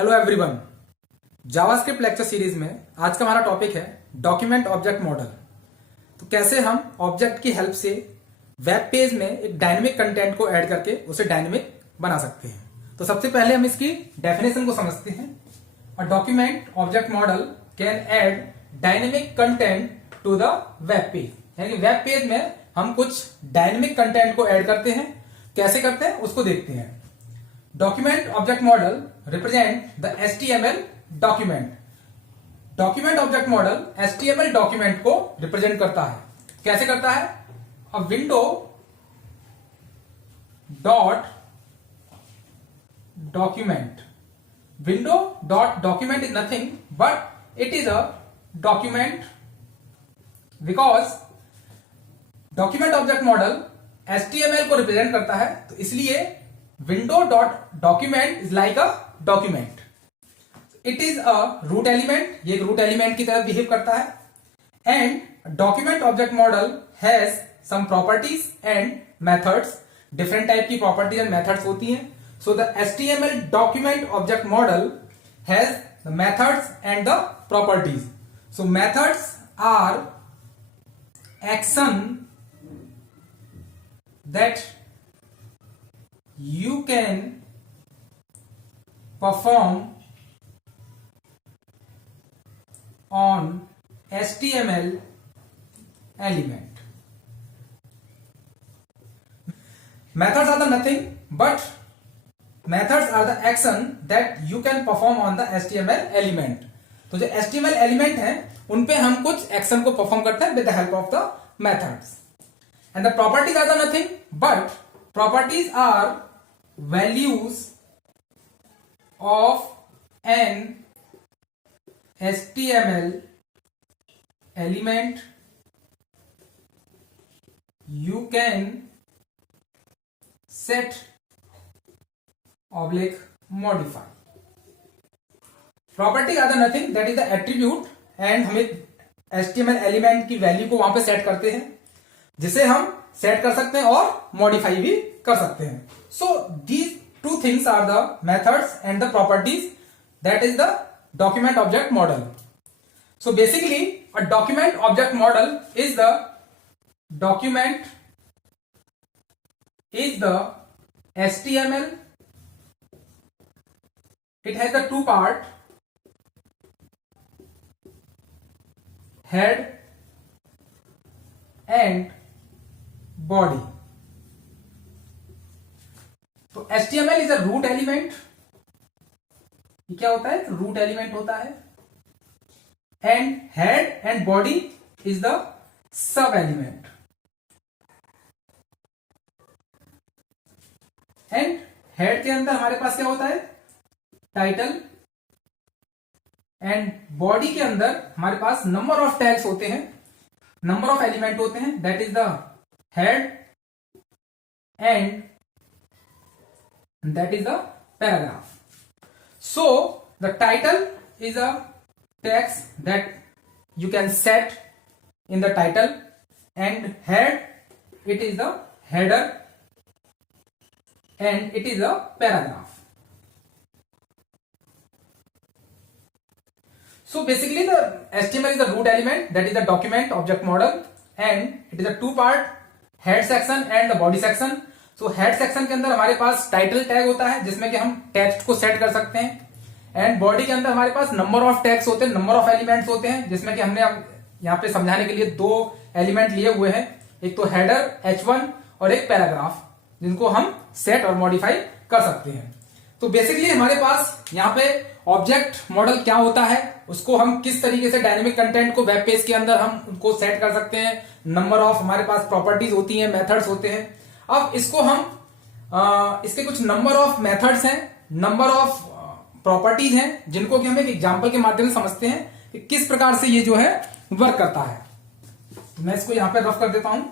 Hello everyone. JavaScript lecture series में आज का हमारा टॉपिक है डॉक्यूमेंट ऑब्जेक्ट मॉडल। तो कैसे हम ऑब्जेक्ट की हेल्प से वेब पेज में एक डायनेमिक कंटेंट को ऐड करके उसे डायनेमिक बना सकते हैं। तो सबसे पहले हम इसकी डेफिनेशन को समझते हैं। A document object model can add dynamic content to the web page, यानी कि वेब पेज में हम कुछ डायनेमिक कंटेंट को ऐड करते हैं। कैसे करते हैं उसको देखते हैं। Document object model represent the HTML document. Document object model HTML document को रिप्रेजेंट करता है। कैसे करता है? A window dot document. Window dot document is nothing but it is a document because document object model HTML को represent करता है, तो इसलिए window dot document is like a document. It is a root element, ये एक root element की तरह behave करता है। And document object model has some properties and methods. Different type की प्रॉपर्टीज एंड मेथड्स होती हैं। So the HTML document object model has the methods and the properties. So methods are action that you can perform on HTML element. Methods are the nothing but methods are the action that you can perform on the HTML element. तो जो HTML element है उन पे हम कुछ action को perform करते हैं with the help of the methods. And the properties are the nothing but properties are values of an HTML element you can set oblique modify. Property are the nothing, that is the attribute, and हम एक HTML element की value को वहां पे set करते हैं जिसे हम सेट कर सकते हैं और मॉडिफाई भी कर सकते हैं। So these two things are the methods and the properties, that is the document object model. So basically a document object model is the document is the HTML. It has the two part, head and body. तो HTML is a root element. ये क्या होता है? Root element होता है। And head and body is the sub element. And head के अंदर हमारे पास क्या होता है? टाइटल। एंड बॉडी के अंदर हमारे पास नंबर ऑफ टैग्स होते हैं, नंबर ऑफ एलिमेंट होते हैं, that is the head and that is the paragraph. So the title is a text that you can set in the title, and head it is the header and it is a paragraph. So basically the HTML is the root element, that is the document object model, and it is a two part, head section and the body section. So head section के अंदर हमारे पास title tag होता है जिसमें कि हम text को set कर सकते हैं। एंड बॉडी के अंदर हमारे पास नंबर ऑफ टैग्स होते हैं, नंबर ऑफ एलिमेंट्स होते हैं, जिसमें कि हमने अब यहाँ पे समझाने के लिए दो एलिमेंट लिए हुए हैं, एक तो हेडर H1 और एक पैराग्राफ, जिनको हम सेट और मॉडिफाई कर सकते हैं। तो बेसिकली हमारे पास यहाँ पे ऑब्जेक्ट मॉडल क्या होता है, उसको हम किस तरीके से डायनेमिक कंटेंट को वेब पेज के अंदर हम उनको सेट कर सकते हैं, नंबर ऑफ हमारे पास प्रॉपर्टीज होती हैं, मेथड्स होते हैं। अब इसको हम इसके कुछ नंबर ऑफ मेथड्स हैं, नंबर ऑफ प्रॉपर्टीज हैं, जिनको कि हम एक एग्जांपल के माध्यम से समझते हैं कि किस प्रकार से ये जो है वर्क करता है। तो मैं इसको यहां पे रफ कर देता हूं।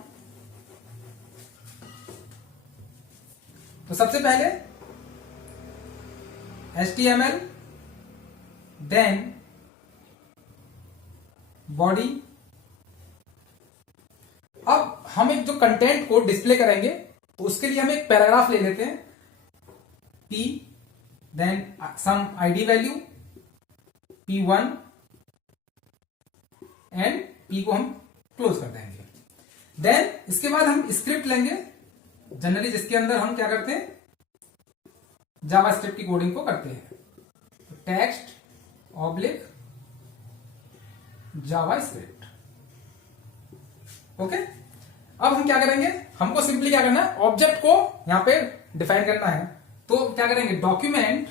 तो सबसे पहले HTML, देन बॉडी। अब हम एक जो कंटेंट को डिस्प्ले करेंगे तो उसके लिए हम एक पैराग्राफ ले लेते हैं, P then some id value p1 and p को हम क्लोज कर देंगे। देन इसके बाद हम स्क्रिप्ट लेंगे जनरली, जिसके अंदर हम क्या करते हैं, जावास्क्रिप्ट की कोडिंग को करते हैं। Text oblique JavaScript. ओके, अब हम क्या करेंगे, हमको सिंपली क्या करना है, ऑब्जेक्ट को यहां पे डिफाइन करना है। तो क्या करेंगे, document,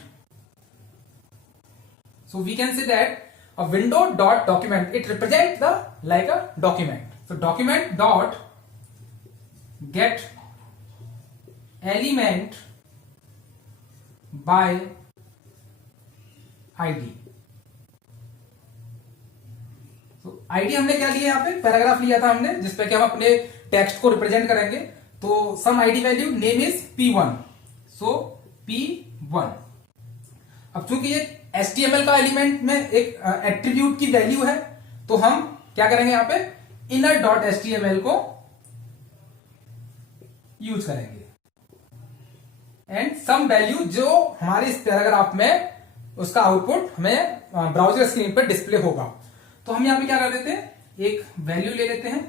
so we can say that a window dot document, it represent the like a document. So document dot get element by ID. तो आईडी हमने क्या लिया, यहां पे पैराग्राफ लिया था हमने, जिसपे कि हम अपने टेक्स्ट को रिप्रेजेंट करेंगे। तो some ID value, name is P1, so P1। अब चूंकि ये HTML का एलिमेंट में एक एट्रीब्यूट की वैल्यू है, तो हम क्या करेंगे, यहां पे इनर डॉट HTML को यूज करेंगे एंड सम वैल्यू जो हमारे इस पैराग्राफ में उसका आउटपुट हमें ब्राउजर स्क्रीन पर डिस्प्ले होगा। तो हम यहां पे क्या कर देते हैं, एक वैल्यू ले लेते हैं,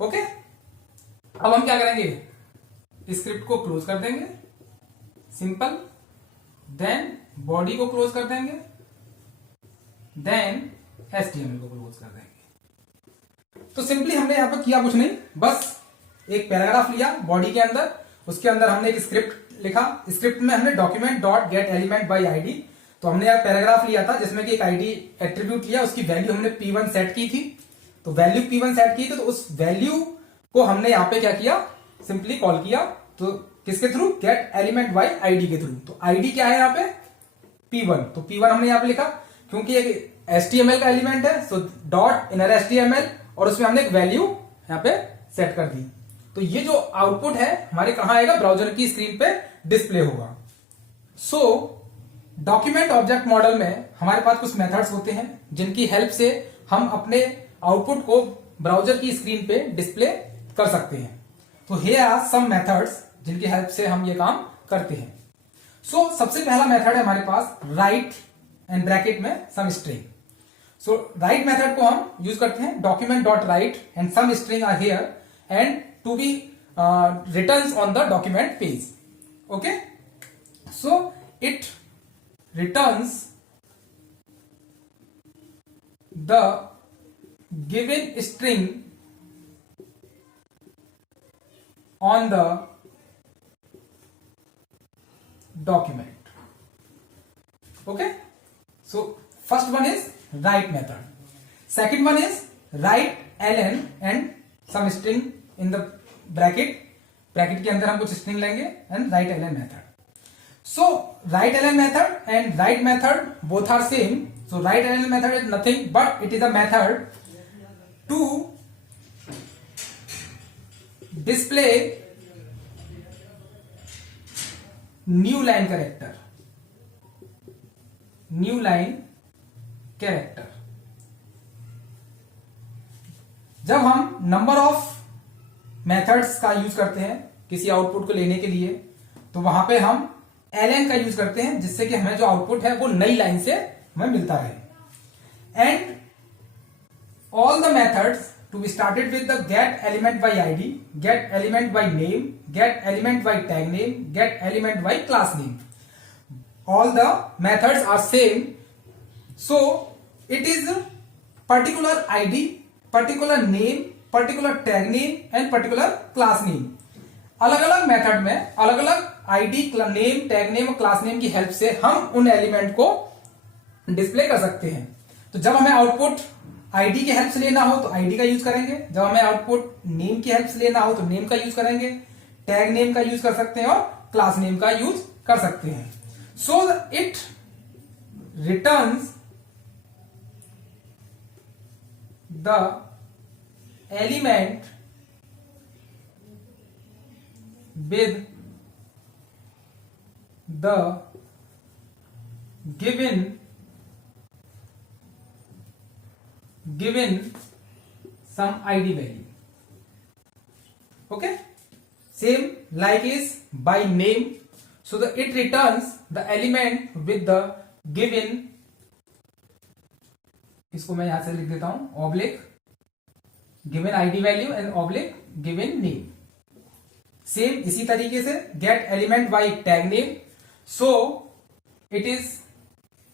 ओके। अब हम क्या करेंगे, स्क्रिप्ट को क्लोज कर देंगे, सिंपल। देन बॉडी को क्लोज कर देंगे, देन HTML को क्लोज कर देंगे। तो सिंपली हमने यहां पर किया कुछ नहीं, बस एक पैराग्राफ लिया बॉडी के अंदर, उसके अंदर हमने एक स्क्रिप्ट लिखा। स्क्रिप्ट में हमने document dot get element by ID, तो हमने एक पैराग्राफ लिया था जिसमें कि एक आईडी एट्रीब्यूट लिया, उसकी वैल्यू हमने P1 सेट की थी। तो वैल्यू P1 सेट की थी, तो उस वैल्यू को हमने यहां पे क्या किया, सिंपली कॉल किया। तो किसके through, gate element by ID के थ्रू। तो आईडी क्या है यहाँ पे, P1, तो P1 हमने यहां पे लिखा क्योंकि एक HTML का एलिमेंट है, सो डॉट इनर HTML, और उसमें हमने एक वैल्यू यहां पे सेट कर दी। तो ये जो आउटपुट है हमारे कहां आएगा, ब्राउजर की स्क्रीन पे डिस्प्ले होगा। सो डॉक्यूमेंट ऑब्जेक्ट मॉडल में हमारे पास कुछ मेथड्स होते हैं जिनकी हेल्प से हम अपने आउटपुट को ब्राउजर की स्क्रीन पे डिस्प्ले कर सकते हैं। तो हियर आर सम मेथड्स जिनकी हेल्प से हम ये काम करते हैं। सो सबसे पहला मेथड है हमारे पास राइट एंड ब्रैकेट में some string. So write method को हम यूज करते हैं, document dot write and some string are here and to be returns on the document page. Okay, so it returns the given string on the document. Okay, so first one is write method, second one is write ln and some string in the bracket के अंदर हम कुछ string लेंगे and write ln method. So write ln method and write method both are same. So write ln method is nothing but it is a method to display new line character. New line character. जब हम number of methods का use करते हैं किसी output को लेने के लिए, तो वहां पे हम ln का यूज करते हैं, जिससे कि हमें जो आउटपुट है वो नई लाइन से हमें मिलता रहे। And all the methods to be started with the get element by ID, get element by name, get element by tag name, get element by class name, all the methods are same. So it is particular id, particular name, particular tag name and particular class name. अलग अलग method में अलग अलग ID, name, tag name और class name की help से हम उन एलिमेंट को डिस्प्ले कर सकते हैं। तो जब हमें आउटपुट आईडी की हेल्प से लेना हो तो आईडी का यूज करेंगे, जब हमें आउटपुट नेम की हेल्प से लेना हो तो नेम का यूज करेंगे, टैग नेम का यूज कर सकते हैं और क्लास नेम का यूज कर सकते हैं। So it returns the element with the given some id value. Okay, same like is by name, so the it returns the element with the given, इसको मैं यहां से लिख देता हूं oblique given ID value and oblique given name. Same इसी तरीके से gate element by tag name, so it is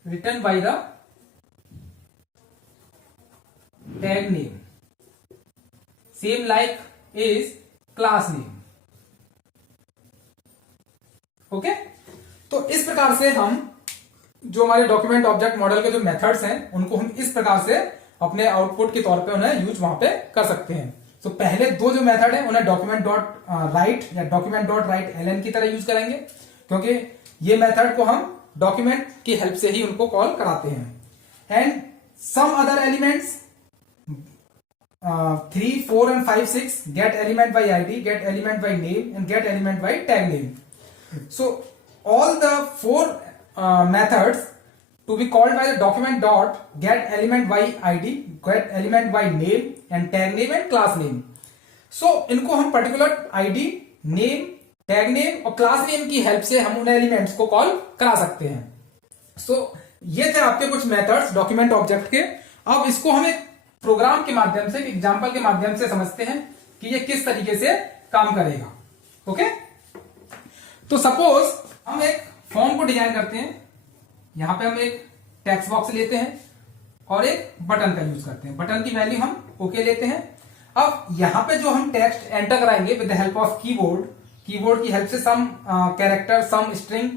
return by the tag name, same like is class name. Okay, तो इस प्रकार से हम जो हमारे डॉक्यूमेंट ऑब्जेक्ट मॉडल के जो मेथड्स हैं उनको हम इस प्रकार से अपने आउटपुट के तौर पे उन्हें यूज वहां पे कर सकते हैं। तो पहले दो जो मेथड है उन्हें डॉक्यूमेंट डॉट राइट या डॉक्यूमेंट डॉट राइट एलएन की तरह यूज करेंगे, क्योंकि ये मेथड को हम डॉक्यूमेंट की हेल्प से ही उनको कॉल कराते हैं। And some other elements 3, 4 and 5, 6 get element by ID, get element by name and get element by tag name. So all the four methods to be called by the document dot get element by ID, get element by name and tag name and class name. So इनको हम particular ID, name, tag name और class name की help से हम उन elements को call करा सकते हैं। So ये थे आपके कुछ मेथड्स डॉक्यूमेंट ऑब्जेक्ट के। अब इसको हम एक प्रोग्राम के माध्यम से, एग्जाम्पल के माध्यम से समझते हैं कि ये किस तरीके से काम करेगा। ओके, तो सपोज हम एक फॉर्म को डिजाइन करते हैं, यहां पे हम एक टेक्स्ट बॉक्स लेते हैं और एक बटन का यूज करते हैं। बटन की वैल्यू हम ओके लेते हैं। अब यहां पे जो हम टेक्स्ट एंटर कराएंगे with the help of keyboard, keyboard की हेल्प से some character, some string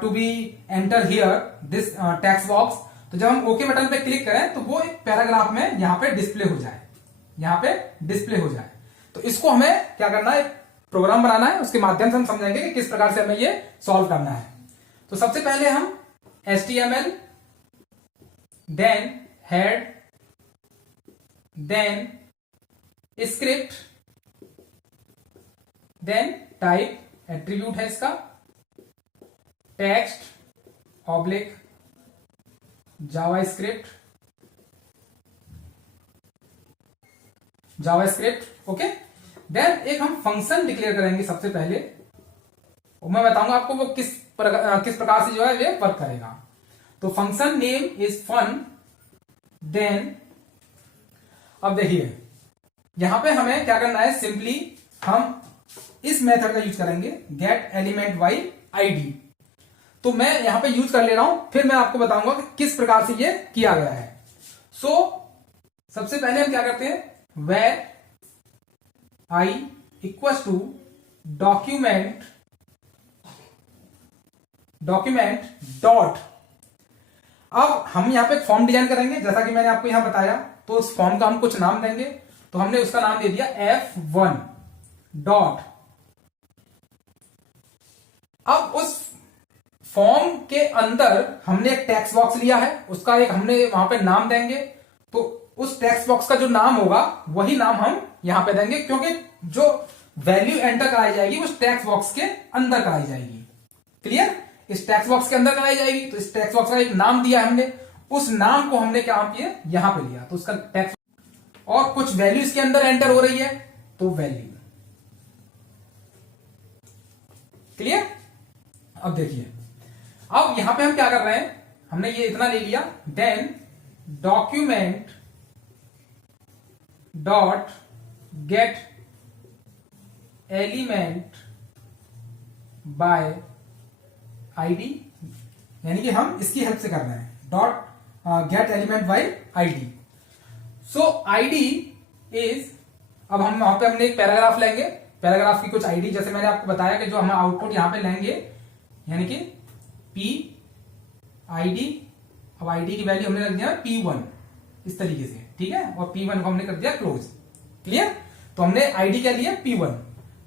to be enter here this text box. तो जब हम ओके बटन पे क्लिक करें तो वो एक पैराग्राफ में यहां पे डिस्प्ले हो जाए, यहां पे डिस्प्ले हो जाए। तो इसको हमें क्या करना है, प्रोग्राम बनाना है, उसके माध्यम से हम समझेंगे कि किस प्रकार से हमें ये सॉल्व करना है। तो सबसे पहले हम HTML, then head, then script, then type, attribute है इसका, text oblique JavaScript, okay. Then एक हम फंक्शन डिक्लेयर करेंगे सबसे पहले, और मैं बताऊंगा आपको वो किस प्रकार से जो है ये वर्क करेगा। तो function name is fun. Then अब देखिए यहां पे हमें क्या करना है, सिंपली हम इस मेथड का यूज करेंगे, गेट एलिमेंट बाई आईडी। तो मैं यहां पे यूज कर ले रहा हूं, फिर मैं आपको बताऊंगा कि किस प्रकार से ये किया गया है। सो सबसे पहले हम क्या करते हैं, where i equals to document dot. अब हम यहां पे एक फॉर्म डिजाइन करेंगे, जैसा कि मैंने आपको यहां बताया। तो उस फॉर्म का हम कुछ नाम देंगे, तो हमने उसका नाम दे दिया F1 डॉट। अब उस फॉर्म के अंदर हमने एक टेक्स्ट बॉक्स लिया है, उसका एक हमने वहां पे नाम देंगे। तो उस टेक्स्ट बॉक्स का जो नाम होगा वही नाम हम यहां पे देंगे, क्योंकि जो वैल्यू एंटर कराई जाएगी उस टेक्स्ट बॉक्स के अंदर कराई जाएगी। क्लियर, इस टेक्स्ट बॉक्स के अंदर कराई जाएगी। तो इस टेक्स्ट बॉक्स का एक नाम दिया है हमने, उस नाम को हमने क्या किया, यहां पे लिया। तो उसका टेक्स्ट और कुछ वैल्यू इसके अंदर एंटर हो रही है, तो वैल्यू। क्लियर, अब देखिए अब यहां पे हम क्या कर रहे हैं, हमने ये इतना ले लिया। Then document dot get element by ID, यानी कि हम इसकी हेल्प से कर रहे हैं, dot get element by ID. So ID is, अब हम वहां पे हमने एक पैराग्राफ लेंगे, पैराग्राफ की कुछ आईडी, जैसे मैंने आपको बताया कि जो हम आउटपुट यहां पे लेंगे, यानी कि पी आईडी। अब आईडी की वैल्यू हमने रख दिया P1 इस तरीके से, ठीक है, और P1 को हमने कर दिया क्लोज। क्लियर, तो हमने आईडी क्या लिया, P1।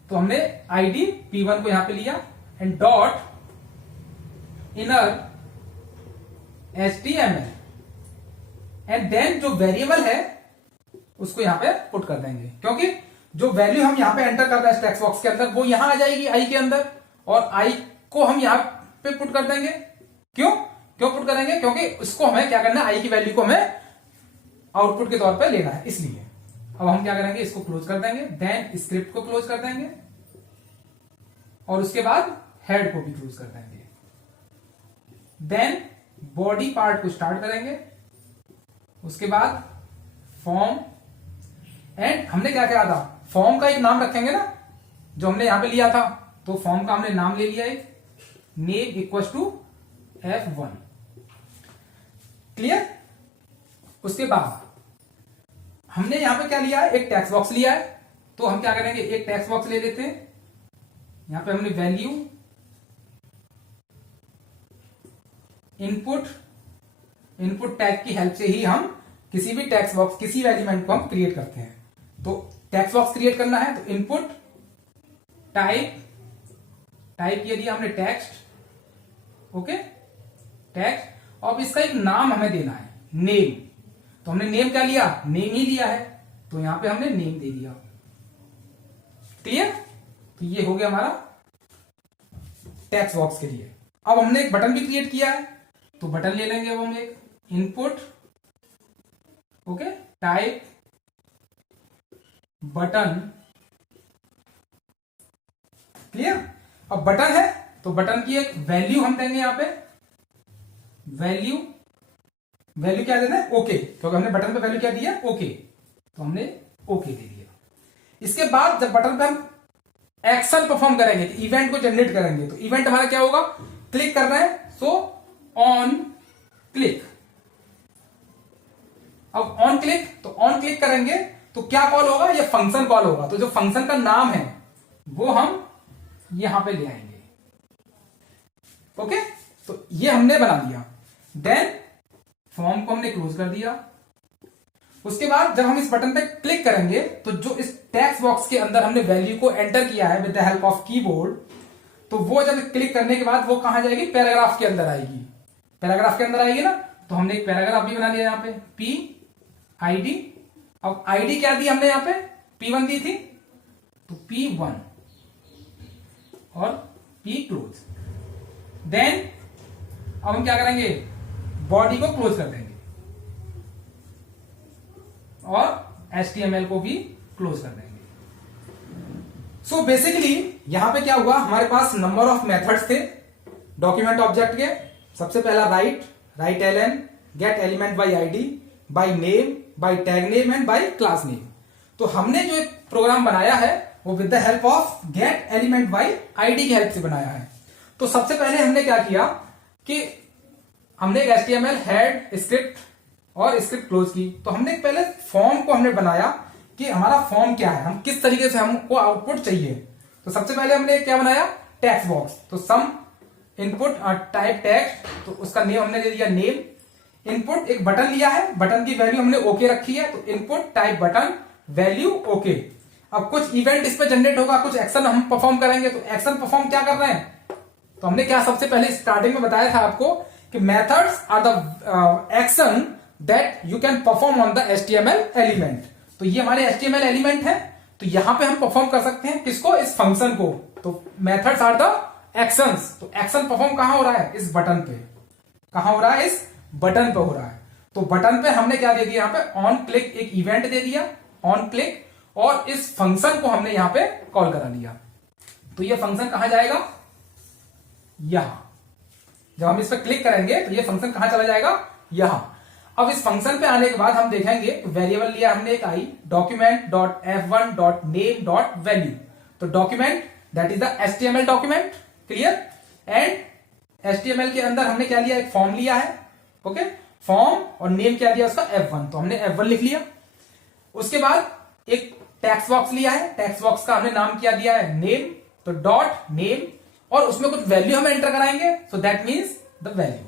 तो हमने आईडी P1 को यहां पे लिया and dot inner HTML and then जो वेरिएबल है उसको यहां पे पुट कर देंगे, क्योंकि जो वैल्यू हम यहां पे एंटर कर रहे हैं टेक्स्ट बॉक्स के अंदर वो यहां आ जाएगी आई के अंदर, और आई को हम यहां पे पुट कर देंगे। क्यों पुट करेंगे, क्योंकि इसको हमें क्या करना है, आई की वैल्यू को हमें आउटपुट के तौर पे लेना है, इसलिए। अब हम क्या करेंगे, इसको क्लोज कर देंगे, देन स्क्रिप्ट को क्लोज कर देंगे और उसके बाद हेड को भी क्लोज कर देंगे। देन बॉडी पार्ट को स्टार्ट करेंगे, उसके बाद फॉर्म, एंड हमने क्या किया था, फॉर्म का एक नाम रखेंगे ना जो हमने यहां पे लिया था, तो फॉर्म का हमने नाम ले लिया है, name equals to F1। Clear. उसके बाद हमने यहां पे क्या लिया है, एक टेक्स्ट बॉक्स लिया है, तो हम क्या करेंगे, एक टेक्स्ट बॉक्स ले लेते हैं, यहां पे हमने वैल्यू इनपुट टैग की हेल्प से ही हम किसी भी टेक्स्ट बॉक्स, किसी भी एलिमेंट को हम क्रिएट करते हैं। तो टेक्स्ट बॉक्स क्रिएट करना है तो इनपुट टाइप किया दिया हमने टेक्स्ट, ओके टेक्स्ट। अब इसका एक नाम हमें देना है, नेम। तो हमने नेम क्या लिया, नेम ही लिया है, तो यहां पे हमने नेम दे दिया। क्लियर। तो ये हो गया हमारा टेक्स्ट बॉक्स के लिए। अब हमने एक बटन भी क्रिएट किया है, तो बटन ले लेंगे अब हम एक input, okay type button. Clear. अब बटन है तो बटन की एक वैल्यू हम देंगे, यहां पे वैल्यू क्या देना है, ओके, क्योंकि हमने बटन पे वैल्यू क्या दिया, ओके, तो हमने ओके दे दिया। इसके बाद जब बटन पे हम एक्शन परफॉर्म करेंगे, इवेंट को जनरेट करेंगे, तो इवेंट हमारा क्या होगा, क्लिक करना है, सो ऑन क्लिक। अब ऑन क्लिक, तो ऑन क्लिक करेंगे तो क्या कॉल होगा, ये फंक्शन कॉल होगा। तो जो फंक्शन का नाम है वो हम यहां पे ले आएंगे, ओके। तो ये हमने बना दिया। देन फॉर्म को हमने क्लोज कर दिया। उसके बाद जब हम इस बटन पे क्लिक करेंगे तो जो इस टेक्स्ट बॉक्स के अंदर हमने वैल्यू को एंटर किया है with the help of keyboard, तो वो जब क्लिक करने के बाद वो कहां जाएगी, पैराग्राफ के अंदर आएगी। पैराग्राफ के अंदर आएगी ना, तो हमने एक पैराग्राफ भी बना दिया यहां पे, PID। अब ID क्या दी हमने यहां पे, P1 दी थी, तो P1 और P क्लोज। देन अब हम क्या करेंगे, बॉडी को क्लोज कर देंगे और HTML को भी क्लोज कर देंगे। सो बेसिकली यहां पे क्या हुआ, हमारे पास नंबर ऑफ मेथड्स थे डॉक्यूमेंट ऑब्जेक्ट के। सबसे पहला write ln, get element by ID, by name, by tag name and by class name. तो हमने जो एक प्रोग्राम बनाया है वो with the help of get element by ID की हेल्प से बनाया है। तो सबसे पहले हमने क्या किया कि हमने एक HTML हेड, स्क्रिप्ट और स्क्रिप्ट क्लोज की। तो हमने पहले फॉर्म को हमने बनाया कि हमारा फॉर्म क्या है, हम किस तरीके से हमको आउटपुट चाहिए। तो सबसे पहले हमने क्या बनाया, टेक्स्ट बॉक्स। तो सम इनपुट टाइप टेक्स्ट, तो उसका नेम हमने दे दिया नेम। इनपुट एक बटन लिया है, बटन की वैल्यू हमने ओके रखी है, तो input type button value okay. अब कुछ इवेंट इस पर जनरेट होगा, कुछ एक्शन हम परफॉर्म करेंगे। तो एक्शन परफॉर्म क्या कर रहे हैं, तो हमने क्या सबसे पहले स्टार्टिंग में बताया था आपको कि methods are the action that you can perform on the HTML element. तो ये हमारे HTML एलिमेंट है, तो यहां पे हम परफॉर्म कर सकते हैं किसको, इस फंक्शन को। तो मेथड्स आर द एक्शंस। तो एक्शन परफॉर्म कहां हो रहा है, इस बटन पे। कहां हो रहा है, इस बटन पे हो रहा है। तो बटन पे हमने क्या दे दिया, यहां पे ऑन क्लिक एक इवेंट दे दिया, ऑन क्लिक, और इस फंक्शन को हमने यहां पे कॉल करा लिया। तो ये फंक्शन कहां जाएगा, यहां। जब हम इस पर क्लिक करेंगे तो ये फंक्शन कहां चला जाएगा, यहां। अब इस फंक्शन पे आने के बाद हम देखेंगे वेरिएबल लिया हमने एक आई, document.f1.name.value। तो document that is the HTML document, clear. And HTML के अंदर हमने क्या लिया, एक फॉर्म लिया है, ओके। फॉर्म और नेम क्या दिया उसका, F1। तो हमने F1 लिख लिया। उसके बाद एक टेक्स्ट बॉक्स लिया है, टेक्स्ट बॉक्स का हमने नाम क्या दिया है, नेम। तो डॉट नेम, और उसमें कुछ वैल्यू हम एंटर कराएंगे, so that means the value.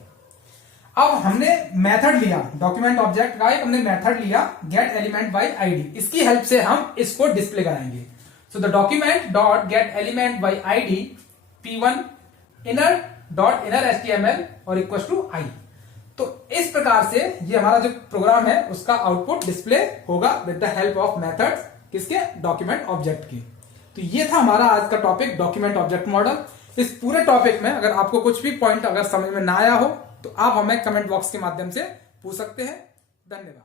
अब हमने मेथड लिया, डॉक्यूमेंट ऑब्जेक्ट का एक हमने मेथड लिया, गेट एलिमेंट बाय ID। इसकी हेल्प से हम इसको डिस्प्ले कराएंगे। So the document dot get element by ID P1 inner dot inner HTML और इक्वल टू I। तो इस प्रकार से ये हमारा जो प्रोग्राम है उसका आउटपुट डिस्प्ले होगा with the help of methods, किसके, डॉक्यूमेंट ऑब्जेक्ट के। तो ये था हमारा आज का टॉपिक, डॉक्यूमेंट ऑब्जेक्ट मॉडल। इस पूरे टॉपिक में अगर आपको कुछ भी पॉइंट अगर समझ में ना आया हो तो आप हमें कमेंट बॉक्स के माध्यम से पूछ सकते हैं। धन्यवाद।